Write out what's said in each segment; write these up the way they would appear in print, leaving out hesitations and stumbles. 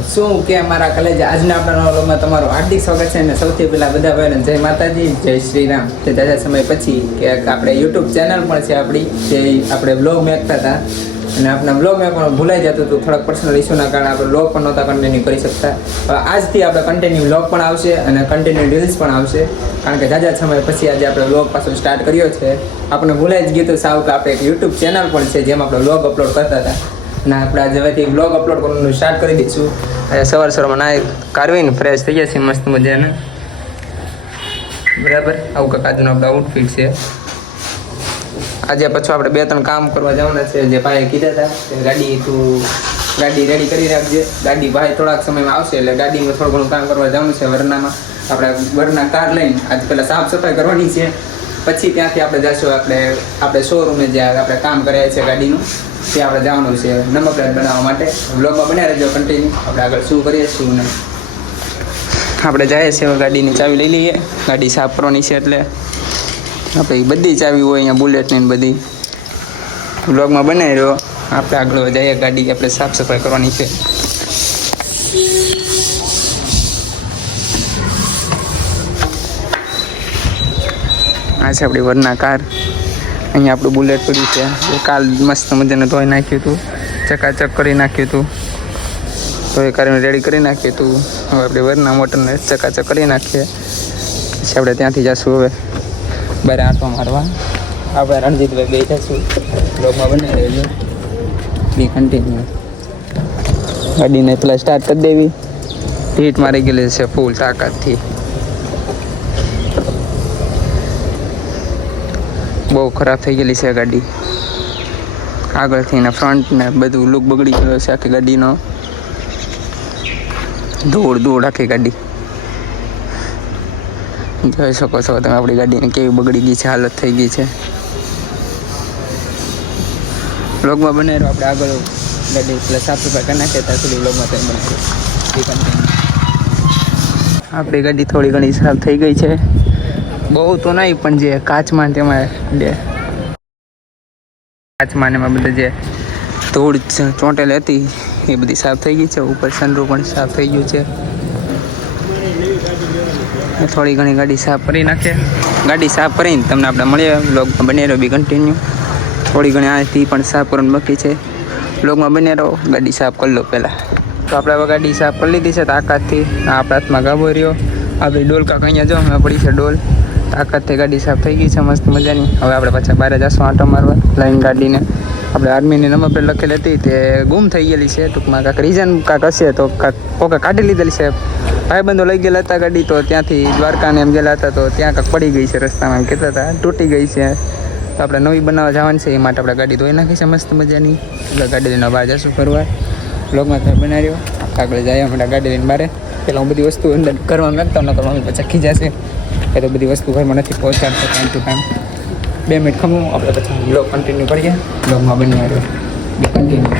શું કે અમારા કલેજ આજના આપણા વ્લોગમાં તમારું હાર્દિક સ્વાગત છે અને સૌથી પહેલાં બધા ભાઈઓને જય માતાજી જય શ્રી રામ. તે જાજા સમય પછી કે આપણે યુટ્યુબ ચેનલ પણ છે આપણી, જે આપણે વ્લોગ મેકતા હતા અને આપણા વ્લોગ મેકવાનું ભૂલાઈ જતું હતું. થોડાક પર્સનલ ઇસ્યુના કારણે આપણે વ્લોગ પણ નહોતા કન્ટિન્યુ કરી શકતા. આજથી આપણે કન્ટિન્યુ વ્લોગ પણ આવશે અને કન્ટિન્યુ રીલ્સ પણ આવશે, કારણ કે જાજા સમય પછી આજે આપણે વ્લોગ પાછો સ્ટાર્ટ કર્યો છે. આપણે ભૂલાઈ જ ગયું હતું સાવ કે આપણે એક યુટ્યુબ ચેનલ પણ છે જેમાં આપણે વ્લોગ અપલોડ કરતા હતા અને આપણે આજે હવેથી વ્લોગ અપલોડ કરવાનું સ્ટાર્ટ કરી દઈશું. આજે સવારમાં નાઈ કાઢવીને ફ્રેશ થઈ જશે મસ્ત મજાને, બરાબર. આવું કંઈક આજનું આપણે આઉટફિટ છે. આજે પછી આપણે 2-3 કામ કરવા જવાના છે, જે ભાઈએ કીધા હતા કે ગાડી રેડી કરી રાખજે. ગાડી ભાઈ થોડાક સમયમાં આવશે એટલે ગાડીમાં થોડું ઘણું કામ કરવા જવાનું છે. વરનામાં આપણે વરના કાર લઈને આજે પહેલાં સાફ સફાઈ કરવાની છે, પછી ત્યાંથી આપણે જઈશું આપણે શોરૂમે જ્યાં આપણે કામ કરીએ છીએ ગાડીનું, ત્યાં આપણે જવાનું છે નંબર પ્લેટ બનાવવા માટે. વ્લોગમાં બન્યા રહેજો કન્ટિન્યુ. આપણે આગળ શું કરીએ શું નહીં. આપણે જઈએ છીએ, ગાડીની ચાવી લઈ લઈએ. ગાડી સાફ કરવાની છે એટલે આપણે બધી ચાવી હોય અહીંયા, બુલેટની ને બધી. વ્લોગમાં બનાવી રહ્યો. આપણે આગળ જઈએ, ગાડી આપણે સાફ સફાઈ કરવાની છે. આ છે આપણી વરના કાર. અહીંયા આપણું બુલેટ પડ્યું છે, કાલ મસ્ત મજાને ધોઈ નાખ્યું હતું, ચકાચક કરી નાખ્યું હતું, ધોઈ કરીને રેડી કરી નાખ્યું હતું. હવે આપણે વરના મોટરને ચકાચક કરી નાખીએ, પછી આપણે ત્યાંથી જઈશું હવે બહાર આંટો મારવા. આપણે રણજીતભાઈ બે જઈશું. બ્લોગમાં બની રહેજો, બી કન્ટિન્યુ. ગાડીને પેલા સ્ટાર્ટ કરી દેવી. હીટ મારી ગયેલી છે ફૂલ તાકાતથી, બહુ ખરાબ થઈ ગયેલી છે ગાડી. આગળથી ને ફ્રન્ટ ને બધું લુક બગડી ગયો છે આખી ગાડીનો. ધૂળ આખી ગાડી જોઈ શકો છો તમે. આપણી ગાડીને કેવી બગડી ગઈ છે, હાલત થઈ ગઈ છે. વ્લોગમાં બને રહ્યો. આપણે આગળ ગાડી પેલા સાફ સફાઈ કરી નાખીએ ત્યાં સુધી વ્લોગમાં તમે બનાવીએ. આપણી ગાડી થોડી ઘણી સાફ થઈ ગઈ છે, બહુ તો નહીં, પણ જે કાચમાં તેમાં એમાં બધા જે ધૂળ ચોંટેલી હતી એ બધી સાફ થઈ ગઈ છે. ઉપર સનરૂફ પણ સાફ થઈ ગયું છે. થોડી ઘણી ગાડી સાફ કરી નાખીએ. ગાડી સાફ કરીને તમને આપણે મળીએ. વ્લોગમાં બને રહો, બી કન્ટિન્યુ. થોડી ઘણી આથી પણ સાફ કરવાનું બાકી છે. વ્લોગમાં બને રહો. ગાડી સાફ કરી લો પહેલાં. તો આપણે હવે ગાડી સાફ કરી લીધી છે તાકાતથી. આપણા હાથમાં ગાભો રહ્યો. આપણી ડોલ કાંક અહીંયા જો અમે પડી છે ડોલ. તાકાતથી ગાડી સાફ થઈ ગઈ છે મસ્ત મજાની. હવે આપણે પાછા બહાર જઈશું આંટો મારવા લાઈન ગાડીને. આપણે આર્મીની નંબર પ્લેટ લખેલી હતી તે ગુમ થઈ ગયેલી છે. ટૂંકમાં કાંઈક રીઝન કાંઈક હશે તો કોકે કાઢી લીધેલી છે. ભાઈબંધો લઈ ગયેલા હતા ગાડી, તો ત્યાંથી દ્વારકાને એમ ગયેલા હતા તો ત્યાં કાંઈક પડી ગઈ છે રસ્તામાં, એમ કહેતા હતા તૂટી ગઈ છે. તો આપણે નવી બનાવવા જવાનું છે, એ માટે આપણે ગાડી ધોઈ નાખી છે મસ્ત મજાની. એટલે ગાડી લઈને બહાર જઈશું ફરવા. બ્લોગમાં તમે બનાવ્યો. આગળ જાય હમણાં ગાડી લઈને બહાર. પહેલાં હું બધી વસ્તુ અંદર કરવા માંગતા ન કરવા પછી ખીજાશે એ તો બધી વસ્તુ ઘરમાં નથી પહોંચાડતો ટાઈમ ટુ ટાઈમ. 2 મિનિટ ખમું, આપણે પછી બ્લોગ કન્ટિન્યુ કરીએ. બ્લોગમાં બની આવ્યો કન્ટિન્યુ.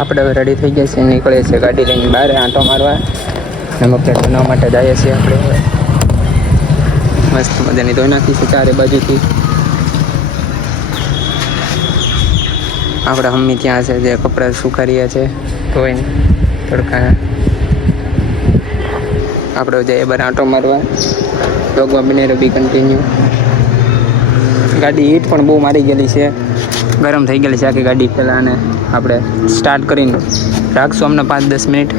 આપણે હવે રેડી થઈ ગયા છે, નીકળીએ છીએ ગાડી લઈને બહાર આંટો મારવા. નમક પ્લેટ બનાવવા માટે જઈએ છીએ આપણે. હવે મસ્ત મજાની ધોઈ નાખી છે ચારે બાજુથી. આપણે મમ્મી ત્યાં છે જે કપડાં સુકારીએ છે ધોઈને તડકા. આપણે જઈએ બહાર આંટો મારવા. બ્લોગમાં બની રહ્યો, બી કન્ટિન્યુ. ગાડી હીટ પણ બહુ મારી ગયેલી છે, ગરમ થઈ ગયેલી છે આખી ગાડી. પહેલાં અને આપણે સ્ટાર્ટ કરીને રાખશું અમને 5-10 મિનિટ,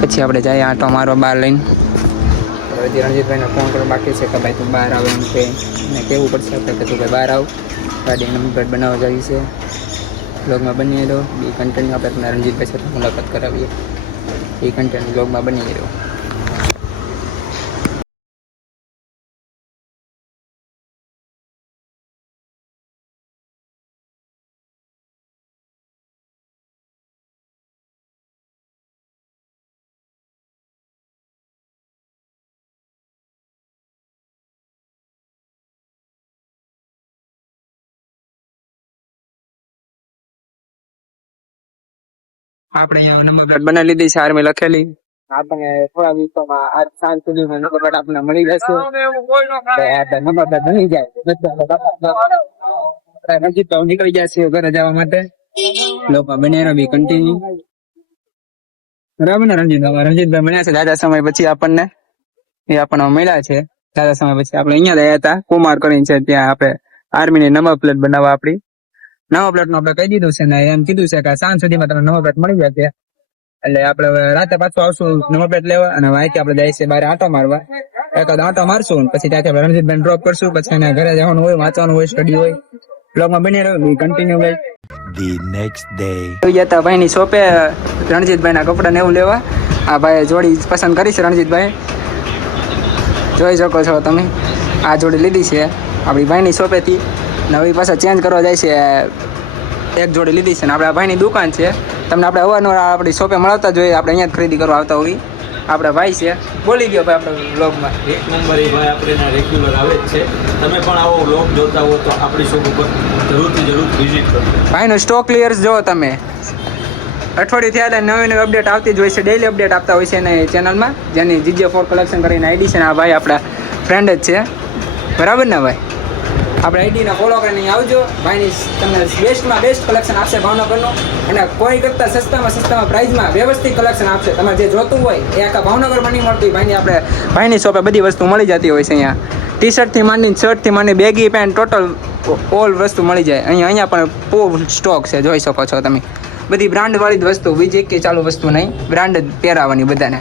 પછી આપણે જઈએ આંટો મારવા બહાર લઈને. હજી રણજીતભાઈને ફોન કરવા બાકી છે કે ભાઈ તું બહાર આવે એમ કે એને કહેવું પડશે આપણે કે તું ભાઈ બહાર આવ, ગાડી નંબર પ્લેટ બનાવવા જવી છે. બ્લોગમાં બની રહ્યો, બી કન્ટિન્યુ. આપણે તમને રણજીતભાઈ સાથે મુલાકાત કરાવીએ. બી કન્ટિન્યુ બ્લોગમાં બની રહ્યો. આપણે અહીંયા નંબર પ્લેટ બનાવી લીધી છે, આર્મી લખેલી. આપણને થોડા દિવસોમાં આજ સાંજ સુધીમાં નંબર પ્લેટ આપણને મળી જશે. નંબર પ્લેટ બની જાય રણજીત નીકળી જાય છે ઘરે જવા માટે. લોકો બન્યા બી કન્ટિન્યુ. બરાબર ને રણજીતભાઈ? રણજીતભાઈ મળ્યા છે દાદા સમય પછી આપણને. એ આપણને મળ્યા છે દાદા સમય પછી. આપણે અહીંયા રહ્યા હતા કુમાર કરીને છે ત્યાં આપણે આર્મી ની નંબર પ્લેટ બનાવવા આપડી નવા પ્લેટ નું આપણે કહી દીધું છે ને એમ કીધું છે કે સાંજ સુધીમાં તમને નવા પ્લેટ મળી જશે. એટલે આપણે રાતે પાછું આવશું નંબર પ્લેટ લેવા અને અહીંથી આપણે જઈએ છીએ બહાર આંટો મારવા. એકાદ આંટો મારશું પછી ત્યાંથી આપણે રણજીતભાઈ ડ્રોપ કરશું. પછી એને ઘરે જવાનું હોય, વાંચવાનું હોય, સ્ટડી હોય. બ્લોગમાં બની રહ્યો કન્ટિન્યુ ભાઈ. The next day. ગયા હતા ભાઈ ની શોપે રણજીતભાઈ ના કપડા ને એવું લેવા. આ ભાઈ જોડી પસંદ કરી છે રણજીતભાઈ, જોઈ શકો છો તમે. આ જોડી લીધી છે આપણી ભાઈની શોપેથી. નવી પાછા ચેન્જ કરવા જાય છે. એક જોડી લીધી છે ને આપણે ભાઈની દુકાન છે. તમને આપણે અવારનવાર આપણી શોપે મળતા જોઈએ. આપણે અહીંયા જ ખરીદી કરવા આવતા હોઈએ. આપણા ભાઈ છે. બોલી ગયો ભાઈ આપણે વ્લોગમાં. એક નંબર એ ભાઈ આપણે રેગ્યુલર આવે જ છે. તમે પણ આવો વ્લોગ જોતા હો તો આપણી શોપ ઉપર જરૂર વિઝિટ કરો. ભાઈનો સ્ટોક ક્લિયર્સ જો તમે. અઠવાડિયું થયા હતા નવી નવી અપડેટ આવતી જ હોય છે. ડેઈલી અપડેટ આપતા હોય છે એને ચેનલમાં, જેની GJ4 કલેક્શન કરીને આઈડી છે ને આ ભાઈ આપણા ફ્રેન્ડ જ છે. બરાબર ને ભાઈ? આપણે આઈડીને ફોલો કરીને આવજો. ભાઈની તમને બેસ્ટમાં બેસ્ટ કલેક્શન આપશે ભાવનગરનું. અને કોઈ કરતાં સસ્તામાં પ્રાઇઝમાં વ્યવસ્થિત કલેક્શન આપશે. તમારે જે જોતું હોય એ આખા ભાવનગરમાં નહીં મળતું. ભાઈની શોપે બધી વસ્તુ મળી જતી હોય છે. અહીંયા ટી શર્ટથી માંડીને શર્ટથી માંડીને બેગી પેન્ટ ટોટલ ઓલ વસ્તુ મળી જાય. અહીંયા પણ ફૂલ સ્ટોક છે, જોઈ શકો છો તમે. બધી બ્રાન્ડવાળી જ વસ્તુ, બીજી એક ચાલુ વસ્તુ નહીં. બ્રાન્ડ જ પહેરાવાની બધાને.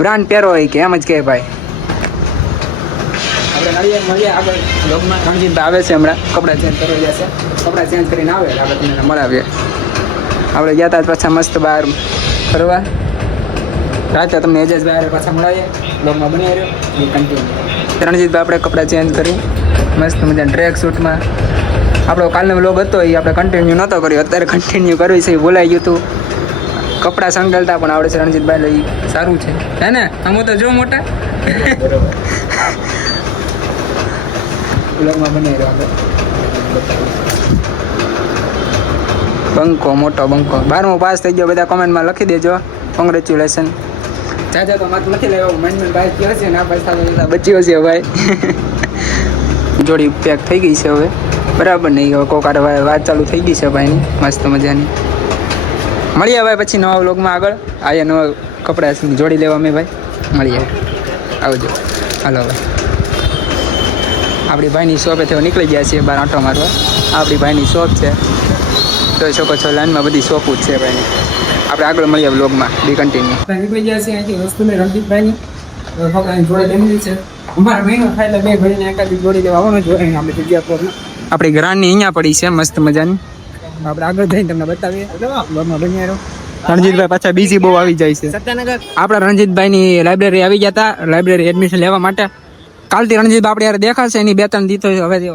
બ્રાન્ડ પહેરો હોય કે એમ જ કહે ભાઈ. આપણે મળીએ આગળ બ્લોગમાં. રણજીતભાઈ આવે છે હમણાં, કપડાં ચેન્જ કરવા જશે. કપડાં ચેન્જ કરીને આવે એટલે આપણે તમને મળાવીએ. આપણે ગયા હતા પાછા મસ્ત બહાર ફરવા. રાતે તમને એજેશભાઈ પાછા મળાવીએ. બ્લોગમાં બની રહ્યો એ કન્ટિન્યુ. રણજીતભાઈ આપણે કપડાં ચેન્જ કરી મસ્ત મજા ટ્રેક શૂટમાં. આપણો કાલનો વ્લોગ હતો એ આપણે કન્ટિન્યુ નહોતો કર્યો. અત્યારે કન્ટિન્યુ કરવી છે એ ભૂલાઈ ગયું હતું. કપડાં સંકેલતા પણ આવડે છે રણજીતભાઈ, એ સારું છે. હે ને? આમ તો જો મોટા વ્લોગમાં બની રહ્યો. બંકો, મોટો બંકો. 12મું પાસ થઈ ગયો. બધા કોમેન્ટમાં લખી દેજો કોંગ્રેચ્યુલેશન. જાજા તો મત નથી લેવા. મન ભાઈ કયો છે ને આ પૈસા બચ્યો છે ભાઈ. જોડી પેક થઈ ગઈ છે હવે. બરાબર નહીં? હવે કોકારે વાત ચાલુ થઈ ગઈ છે ભાઈની મસ્ત મજાની. મળીએ ભાઈ પછી નવા વ્લોગમાં આગળ. આયા નવા કપડાં જોડી લેવા મેં ભાઈ. મળીએ, આવજો. હાલો ભાઈ. આપણી ભાઈની શોપે થયો નીકળી ગયા છીએ બહાર આંટો મારવા. આપણી ભાઈની શોપ છે, જોઈ શકો છો. લાઈનમાં બધી શોપ જ છે ભાઈની. આપણે આગળ મળીએ વ્લોગમાં. બી કન્ટિન્યુ. નીકળી ગયા છીએ અહીંથી વસ્તુને રણજીતભાઈની જોડે લેવી છે. અમારા મહિનો થાય એટલે બે ભાઈને એકાદી જોડી લેવા આવવાનું જ હોય. આપણે જગ્યા પર આપણી ગ્રાન્ડની અહીંયા પડી છે મસ્ત મજાની. આપણે આગળ જઈને તમને બતાવીએ. રણજીતભાઈ પાછા બીજી બહુ આવી જાય છે. આપણા રણજીતભાઈની લાઇબ્રેરી આવી ગયા હતા, લાઇબ્રેરી એડમિશન લેવા માટે. કાલથી રણજીતભાઈ આપણે યાર દેખાશે. એની 2-3 દીધો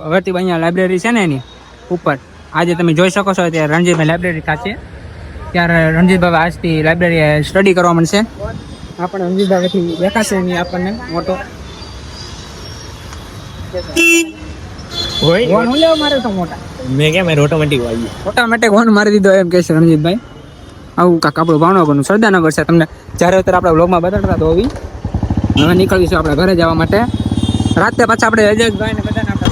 હવેથી અહીંયા લાઇબ્રેરી છે ને એની ઉપર. આજે તમે જોઈ શકો છો ત્યારે રણજીતભાઈ લાઇબ્રેરી થશે. ત્યારે રણજીતભાઈ આજથી લાઇબ્રેરી સ્ટડી કરવા મળશે. આપણે રણજીતભાઈથી દેખાશે એની આપણને મોટો હોય. મારે તો મોટા મેં કેમ ઓટોમેટિક વાગ્યું. ઓટોમેટિક હોર્ન મારી દીધો એમ કે છે રણજીતભાઈ. આવું કાંક આપણું ભાવનગરનું સરદારનગર છે. તમને જ્યારે અત્યારે આપણા વ્લોગમાં બતાડતા તો હવે નીકળીશું આપણે ઘરે જવા માટે. રાતે પાછા આપણે અજયભાઈ ને બધાને આપણે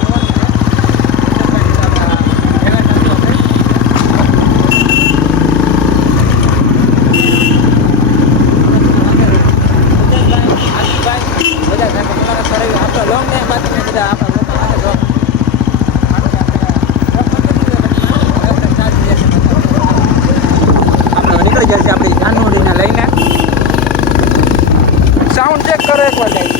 સાઉન્ડ ચેક કરો એકવાર જાય.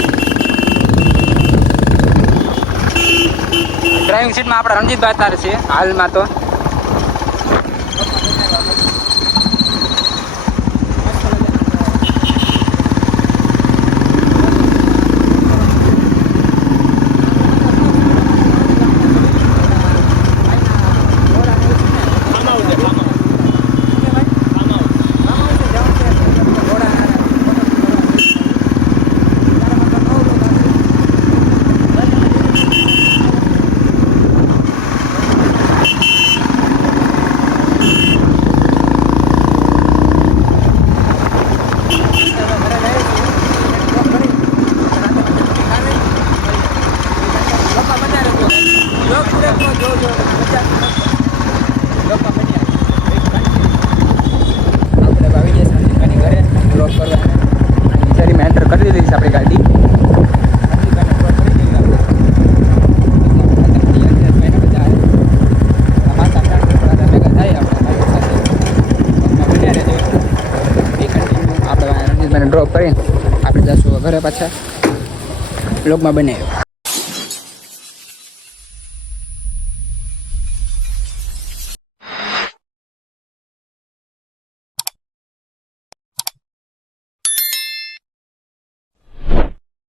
ડ્રાઇવિંગ સીટમાં આપણા રણજીતભાઈ અત્યારે છે હાલમાં તો. ઘરે પાછા. બ્લોગમાં બને.